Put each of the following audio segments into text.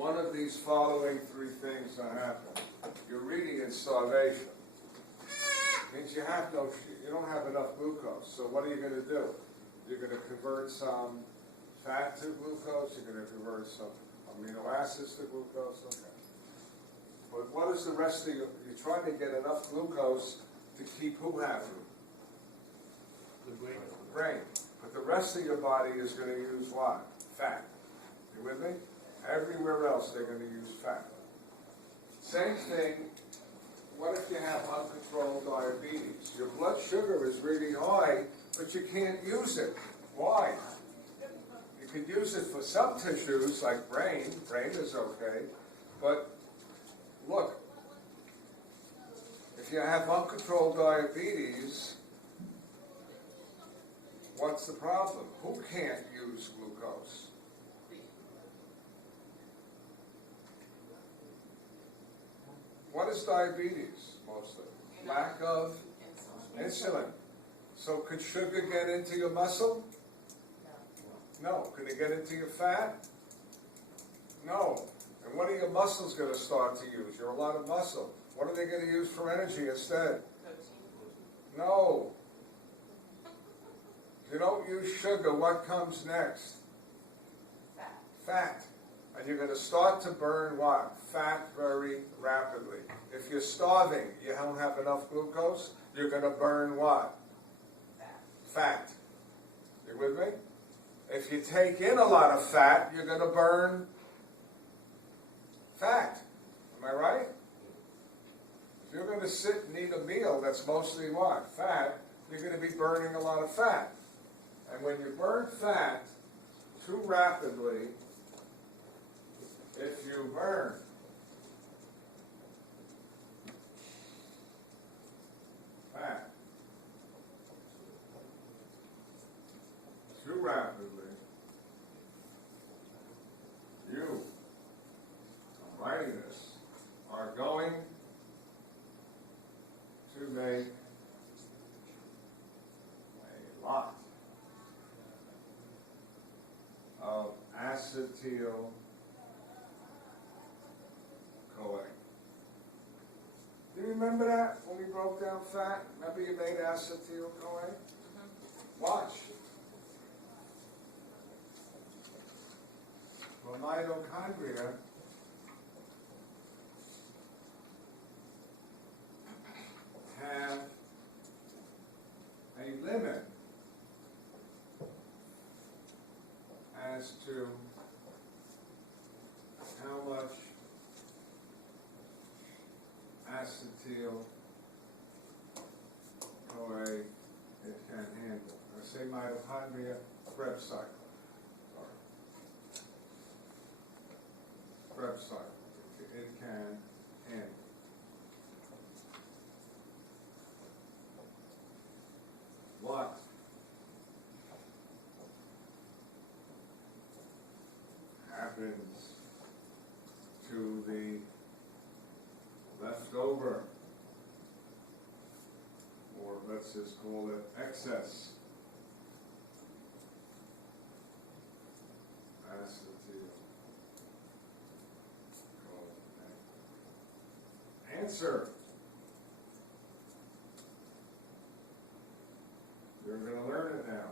one of these following three things to happen. You're really in starvation. Means you don't have enough glucose. So what are you going to do? You're going to convert some fat to glucose. You're going to convert some amino acids to glucose. Okay. But what is the rest of your? You're trying to get enough glucose to keep who happy? The brain. The brain. But the rest of your body is going to use what? Fat. You with me? Everywhere else they're going to use fat. Same thing. What if you have uncontrolled diabetes? Your blood sugar is really high, but you can't use it. Why? You could use it for some tissues like brain. Brain is okay. But look, if you have uncontrolled diabetes, what's the problem? Who can't use glucose? What is diabetes, mostly? Lack of insulin. So could sugar get into your muscle? No. Could it get into your fat? No. And what are your muscles going to start to use? You're a lot of muscle. What are they going to use for energy instead? No. If you don't use sugar, what comes next? Fat. And you're going to start to burn what? Fat very rapidly. If you're starving, you don't have enough glucose, you're going to burn what? Fat. You with me? If you take in a lot of fat, you're going to burn fat. Am I right? If you're going to sit and eat a meal that's mostly what? Fat, you're going to be burning a lot of fat. And when you burn fat too rapidly, if you burn fat too rapidly, you, I'm writing this, are going to make a lot of acetyl CoA. Do you remember that when we broke down fat? Remember you made acetyl CoA? Watch. For mitochondria, have a limit as to how much acetyl CoA it can handle. I say mitochondria, Krebs cycle. Sorry. Krebs cycle. It can handle. What happens to the leftover, or let's just call it excess, acetyl CoA? Answer. You're going to learn it now.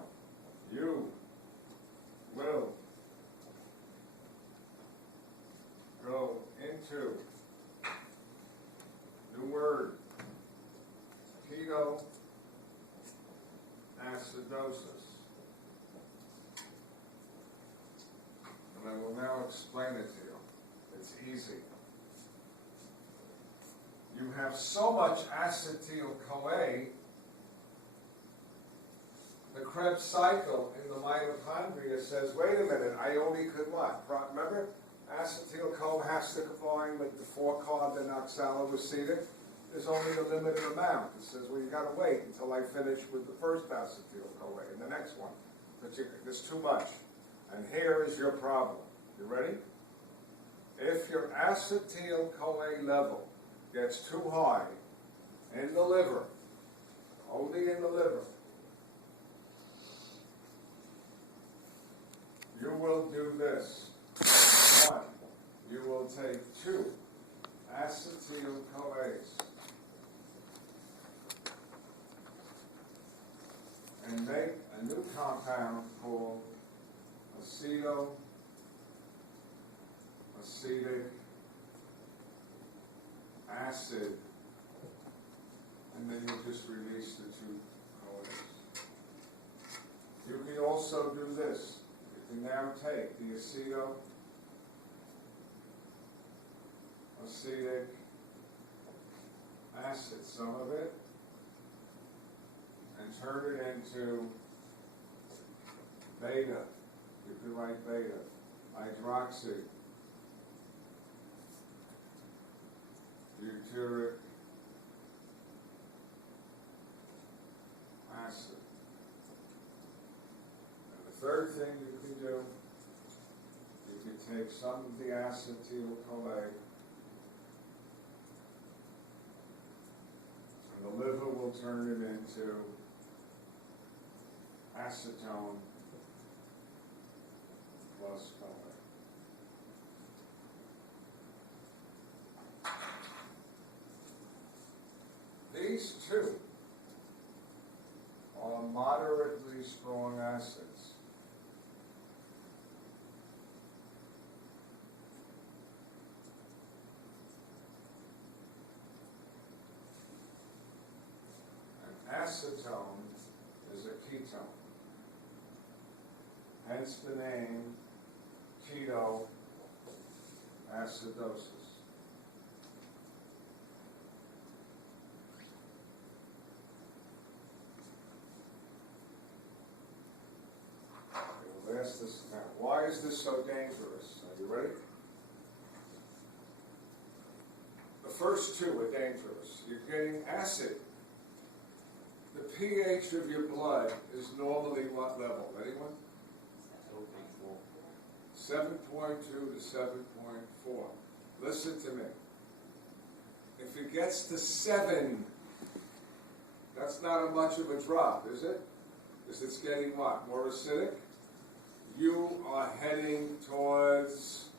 You will go into new word, ketoacidosis. And I will now explain it to you. It's easy. You have so much acetyl CoA, the Krebs cycle in the mitochondria says, wait a minute, I only could what? Remember? Acetyl CoA has to combine with the 4-carbon oxaloacetic. There's only a limited amount. It says, well, you got to wait until I finish with the first acetyl CoA and the next one. But there's too much. And here is your problem. You ready? If your acetyl CoA level gets too high in the liver, only in the liver, you will do this. One, you take two acetyl-CoAs and make a new compound called acetic acid, and then you just release the two CoAs. You can also do this. You can now take the acetic acid, some of it, and turn it into beta. You can write beta, hydroxy, butyric acid. And the third thing you can do, you can take some of the acetyl-CoA, and the liver will turn it into acetone plus CoA. These two are moderately strong acids. An acetone is a ketone, hence the name ketoacidosis. We'll ask this now. Why is this so dangerous? Are you ready? The first two are dangerous. You're getting acid. The pH of your blood is normally what level? Anyone? 7.2 to 7.4. Listen to me. If it gets to 7, that's not much of a drop, is it? Because it's getting what? More acidic? You are heading towards